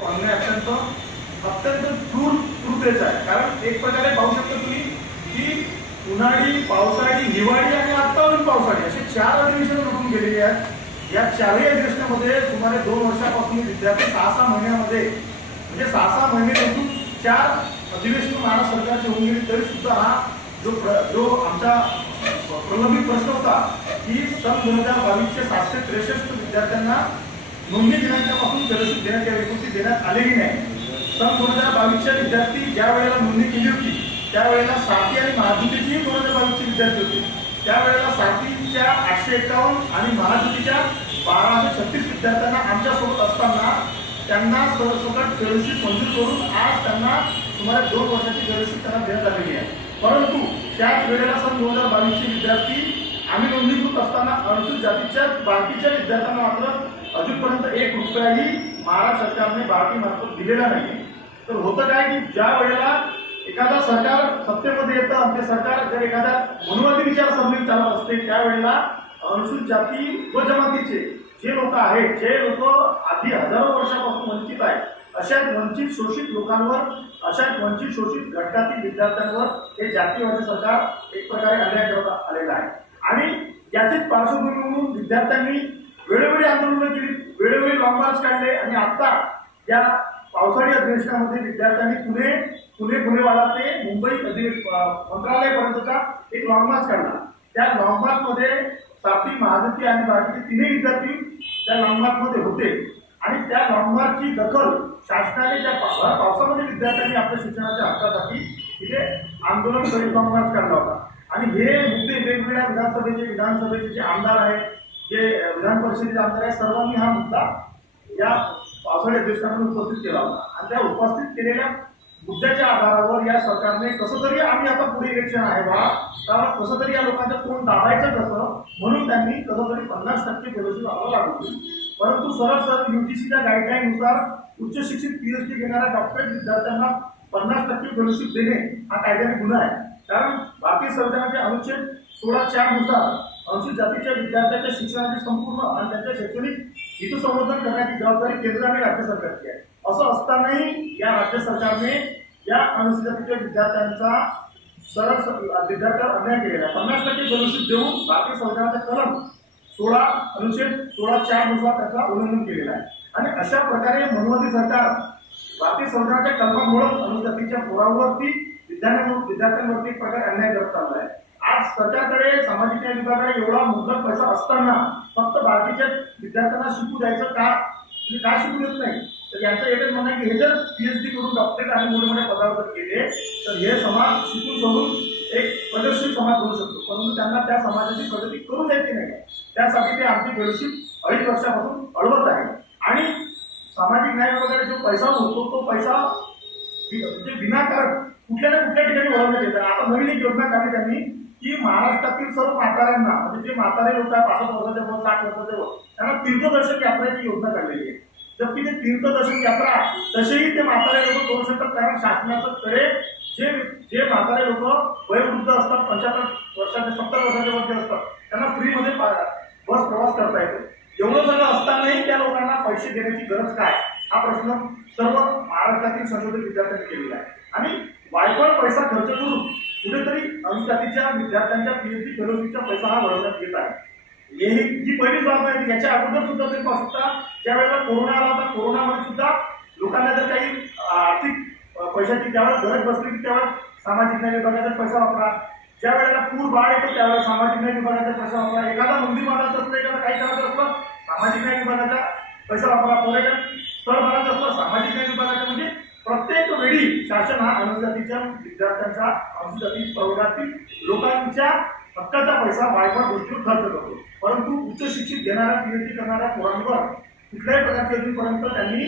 तो अन्याय अत्यंत अत्यंत क्रूर क्रूरतेचा आहे. कारण एक प्रकारे पाहू शकता तुम्ही की उन्हाळी पावसाळी हिवाळी आणि आत्तावरील पावसाळी असे चार अधिवेशन लुटून गेलेली आहेत. या चारही अधिवेशनामध्ये सुमारे दोन वर्षापासून विद्यार्थी सहा सहा महिन्यामध्ये म्हणजे सहा सहा महिने लुटून चार अधिवेशन महाराष्ट्र सरकारची होऊन गेली. तरी सुद्धा हा जो प्र- जो आमचा प्रलंबित प्रश्न होता की सन दोन हजार बावीसचे सातशे त्रेसष्ट विद्यार्थ्यांना नोंदणी दिनांकापासून फेलोशिप देण्याच्या विकृती देण्यात आलेली नाही. सन दोन हजार बावीसच्या विद्यार्थी ज्या वेळेला नोंदणी केली होती त्यावेळेला सारथी आणि महाजुतीचीही दोन हजार बावीसचे विद्यार्थी होते. त्यावेळेला सारथीच्या आठशे एकावन्न आणि महाजुतीच्या बाराशे छत्तीस विद्यार्थ्यांना आमच्यासोबत असताना त्यांना सरसकट फेलोशिप मंजूर करून आज त्यांना सुमारे दोन वर्षाची फेलोशिप त्यांना देण्यात आलेली आहे. परंतु त्याच वेळेला सन दोन हजार बावीसचे विद्यार्थी आम्ही नोंदणीकृत असताना अनुसूचित जातीच्या बाकीच्या विद्यार्थ्यांना मात्र अजूनपर्यंत एक रुपयाही महाराष्ट्र सरकारने बारावी मार्फत दिलेला नाही. तर होतं काय की ज्या वेळेला एखादा सरकार सत्तेमध्ये येतं आणि ते सरकार जर एखाद्या मनुवादी विचारसरणी चालत असते त्यावेळेला अनुसूचित जाती व जमातीचे जे लोक आहेत जे लोक आधी हजारो वर्षापासून वंचित आहेत अशा वंचित शोषित लोकांवर अशा वंचित शोषित घटकातील विद्यार्थ्यांवर हे जातीवादी सरकार एक प्रकारे अन्याय करत आलेला आहे. आणि याचीच पार्श्वभूमी म्हणून विद्यार्थ्यांनी वेळोवेळी आंदोलनं केली वेळोवेळी लॉंग मार्च काढले आणि आता या पावसाळी अधिवेशनामध्ये विद्यार्थ्यांनी पुणे पुणे पुणेवाला ते मुंबई अधिवेश मंत्रालयापर्यंतचा एक लॉंग मार्च काढला. त्या लॉंग मार्चमध्ये सापी महाजती आणि बाकीचे तिन्ही विद्यार्थी त्या लॉंग मार्चमध्ये होते. आणि त्या लॉंग मार्चची दखल शासनाने त्या पावसामध्ये विद्यार्थ्यांनी आपल्या शिक्षणाच्या हक्कासाठी तिथे आंदोलन करीत लॉंग मार्च काढला होता. आणि हे मुद्दे वेगवेगळ्या विधानसभेचे विधानसभेचे जे आमदार आहेत जे विधान परिषदेचे आमदार आहेत सर्वांनी हा मुद्दा या पावसाळी अधिवेशनामध्ये उपस्थित केला होता. आणि त्या उपस्थित केलेल्या मुद्द्याच्या आधारावर या सरकारने कसं तरी आम्ही आता पुढे इलेक्शन आहे बा त्यामुळे कसं तरी या लोकांचं तोंड दाबायचं कसं म्हणून त्यांनी कसं तरी पन्नास टक्के फेलोशिप व्हावं लागवली परंतु सरळ सरळ युजीसीच्या गाईडलाईननुसार उच्च शिक्षित पीएचडी घेणाऱ्या डॉक्टरेट विद्यार्थ्यांना पन्नास टक्के फेलोशिप देणे हा कायद्याने गुन्हा आहे. कारण भारतीय संविधानाचे अनुच्छेद सोळा चारनुसार अनुसूचित जातीच्या विद्यार्थ्यांच्या शिक्षणाचे संपूर्ण आणि त्यांच्या शैक्षणिक हितसंवर्धन करण्याची जबाबदारी केंद्र आणि राज्य सरकारची आहे. असं असतानाही या राज्य सरकारने या अनुसूचित जातीच्या विद्यार्थ्यांचा सरळ विद्यार्थ्यावर अन्याय केलेला आहे. पन्नास टक्के फेलोशिप देऊन भारतीय संविधानाचा कलम सोळा अनुच्छेद सोळा चारनुसार त्याचा उल्लंघन केलेला आहे. आणि अशा प्रकारे मनुवादी सरकार भारतीय संविधानाच्या कलमामुळे अनुजातीच्या पोरावरती विद्यार्थ्यांवर विद्यार्थ्यांवरती एक प्रकारे अन्याय करत चाललाय. आहे आज सरकारकडे सामाजिक न्याय विभागाने एवढा मुबलक पैसा असताना फक्त बाकीच्या विद्यार्थ्यांना शिकू द्यायचं का? म्हणजे का शिकू देत नाही? तर यांचं एकच म्हणणं आहे की हे जर पीएचडी करून डॉक्टरेट आणि मोठे मोठ्या पदावर जर तर हे समाज शिकून सोडून एक प्रगतशील समाज होऊ शकतो. परंतु त्यांना त्या समाजाची प्रगती करू द्यायची नाही. त्यासाठी ते आमची फेलोशिप अडीच वर्षापासून अडवत आहे आणि सामाजिक न्याय वगैरे जो पैसा होतो तो पैसा म्हणजे विनाकारण कुठल्या ना कुठल्या ठिकाणी वळवण्यात येतं आता नवीन एक योजना काढली त्यांनी की महाराष्ट्रातील सर्व म्हाताऱ्यांना म्हणजे जे म्हातारे लोक आहेत पासष्ट वर्षाच्या वर साठ वर्षाचे वर त्यांना तीर्थदर्शक यात्राची योजना काढलेली आहे. जबकि ते तीर्थदर्शक यात्रा तसेही ते म्हातारे लोक करू शकतात कारण शासनाचं कडे जे जे म्हातारे लोक वयोवृद्ध असतात पंच्याहत्तर वर्षाचे सत्तर वर्षाच्या वरती असतात त्यांना फ्रीमध्ये बस प्रवास करता येतो. एवढं सगळं असतानाही त्या लोकांना पैसे देण्याची गरज काय? हा प्रश्न सर्व संशोधन विद्यार्थ्यांनी केलेलं आहे. आणि वायफळ पैसा खर्च करून कुठेतरी अनुजातीच्या विद्यार्थ्यांच्या पीएचडी फेलोशिपचा पैसा हा वळवण्यात येत आहे. हे ही पहिली बाब आहे. याच्या अगोदर सुद्धा तुम्ही पाहू शकता ज्या वेळेला कोरोना आला होता कोरोनामध्ये सुद्धा लोकांना जर काही आर्थिक पैशाची ज्यावेळेस गरज बसली की त्यावेळेस सामाजिक न्याय विभागाचा पैसा वापरा. ज्या वेळेला पूर बाळ येतो त्यावेळेला सामाजिक न्याय विभागाचा पैसा वापरा. एखादा मंदिर बांधायचं असलं एखादा काही करायचं असलं सामाजिक न्याय विभागाचा पैसा वापरा. पर्यटन स्थळ बांधायचं असलं सामाजिक न्याय विभागाचा पिढी शासन हा अनुजातीच्या विद्यार्थ्यांचा अनुजाती प्रवर्गातील लोकांच्या हक्काचा पैसा वायफळ गोष्टीवर खर्च करतो. परंतु उच्च शिक्षित देणाऱ्या पीएचडी करणाऱ्या पोरांवर कुठल्याही प्रकारचे अजूनपर्यंत त्यांनी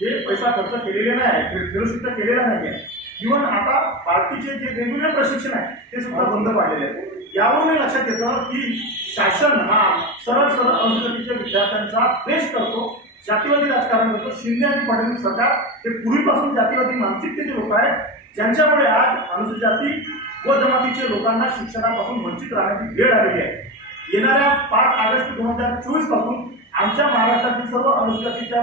हे पैसा खर्च केलेले नाही आहे फेलोशिप केलेला नाही आहे. इव्हन आता बाकीचे जे वेगवेगळे प्रशिक्षण आहे ते सुद्धा बंद पाडलेले आहे यावरून हे लक्षात येतं की शासन हा सरळ सरळ अनुजातीच्या विद्यार्थ्यांचा द्वेष करतो. जातीवादी राजकारण करतो शिंदे आणि फडणवीस सरकार हे पूर्वीपासून जातीवादी मानसिकतेचे लोक आहेत. ज्यांच्यामुळे आज अनुसूचित जाती व जमातीच्या लोकांना शिक्षणापासून वंचित राहण्याची वेळ आलेली आहे. येणाऱ्या पाच ऑगस्ट दोन हजार चोवीसपासून आमच्या महाराष्ट्रातील सर्व अनुसूचित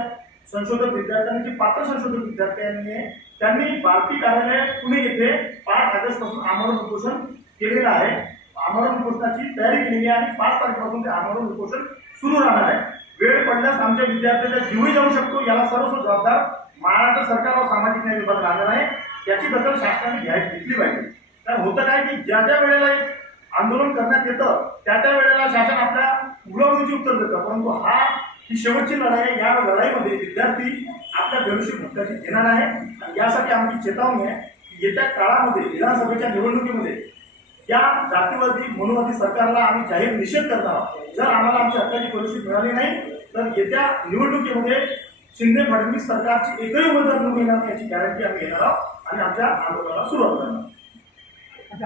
संशोधक विद्यार्थ्यांनी जे पात्र संशोधक विद्यार्थ्यांनी आहे, त्यांनी भारतीय कार्यालय पुणे येथे पाच ऑगस्टपासून आमरण उपोषण केलेलं आहे. आमरण उपोषणाची तयारी केलेली आहे आणि पाच तारखेपासून ते आमरण उपोषण सुरू राहणार आहे. वेळ पडल्यास आमच्या विद्यार्थ्याचा जीवही जाऊ शकतो. याला सर्वस्व जबाबदार महाराष्ट्र सरकार व सामाजिक न्याय विभाग राहणार आहे. याची दखल शासनाने घ्याय घेतली पाहिजे. तर होतं काय की ज्या ज्या वेळेला एक आंदोलन करण्यात येतं त्या त्या वेळेला शासन आपल्या मुलामुलीची उत्तर देतं. परंतु हा ही शेवटची लढाई आहे. या लढाईमध्ये विद्यार्थी आपल्या भविष्य भूतकाळाची घेणार आहे. आणि यासाठी आमची चेतावणी आहे की येत्या काळामध्ये विधानसभेच्या निवडणुकीमध्ये या जातीवादी मनोवादी सरकारला आम्ही जाहीर निषेध करणार आहोत. जर आम्हाला आमची हक्काची परिस्थिती मिळाली नाही तर येत्या निवडणुकीमध्ये शिंदे फडणवीस सरकारची एकही उमेदवार निवडून येणार याची गॅरंटी आम्ही घेणार आहोत आणि आमच्या आंदोलनाला सुरुवात करणार